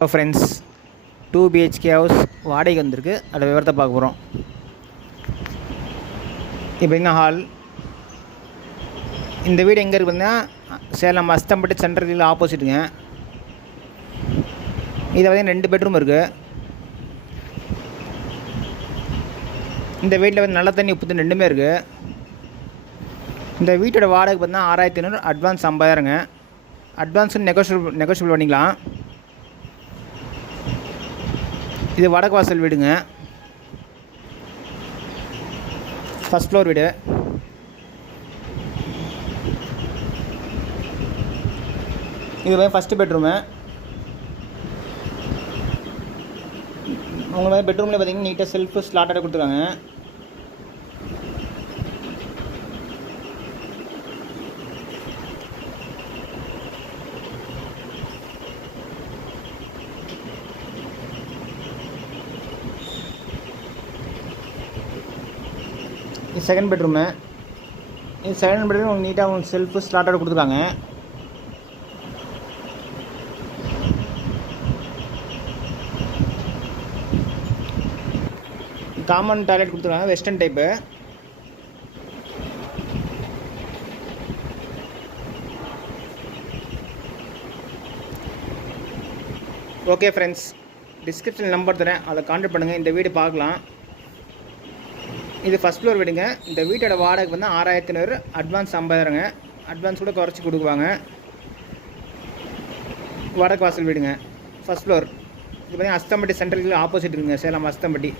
Hello friends, 2 BHK house வாடகைக்கு வந்திருக்கு. அதை விவரத்தை பார்க்க போகிறோம். இப்போ என்ன ஹால், இந்த வீடு எங்கே இருக்குதுன்னா சேலம் அஸ்தம்பட்டி சென்ட்ரல் ஆப்போசிட்டுங்க. இதை பார்த்தீங்கன்னா 2 பெட்ரூம் இருக்குது. இந்த வீட்டில் வந்து நல்ல தண்ணி உப்பு தண்ணி ரெண்டுமே இருக்குது. இந்த வீட்டோட வாடகை பார்த்தீங்கன்னா 6500, அட்வான்ஸ் 50,000ங்க. அட்வான்ஸு நெகோஷியபிள் பண்ணிக்கலாம். இது வடக்கு வாசல் வீடுங்க, ஃபஸ்ட் ஃப்ளோர் வீடு. இது ஃபஸ்ட்டு பெட்ரூமு. உங்கள் பெட்ரூமில் பார்த்தீங்கன்னா நீட்டாக செல்ஃபு ஸ்லாட்டோட கொடுத்துருக்காங்க. இது செகண்ட் பெட்ரூமு. இது செகண்ட் பெட்ரூம் நீட்டாக உங்களுக்கு செல்ஃபு ஸ்லாட்டோட கொடுத்துருக்காங்க. காமன் டாய்லெட் கொடுத்துருக்காங்க, வெஸ்டர்ன் டைப்பு. ஓகே ஃப்ரெண்ட்ஸ், டிஸ்கிரிப்ஷனில் நம்பர் தரேன், அதில் கான்டாக்ட் பண்ணுங்கள். இந்த வீடு பார்க்கலாம். இது ஃபஸ்ட் ஃப்ளோர் வீடுங்க. இந்த வீட்டோட வாடகை வந்து 6500, அட்வான்ஸ் 50,000ங்க. அட்வான்ஸ் கூட குறைச்சி கொடுக்குவாங்க. வடக்கு வாசல் வீடுங்க, ஃபஸ்ட் ஃப்ளோர். இது பார்த்தீங்கன்னா அஸ்தம்பட்டி சென்ட்ரல் ஆப்போசிட் இருக்குங்க, சேலம் அஸ்தம்பட்டி.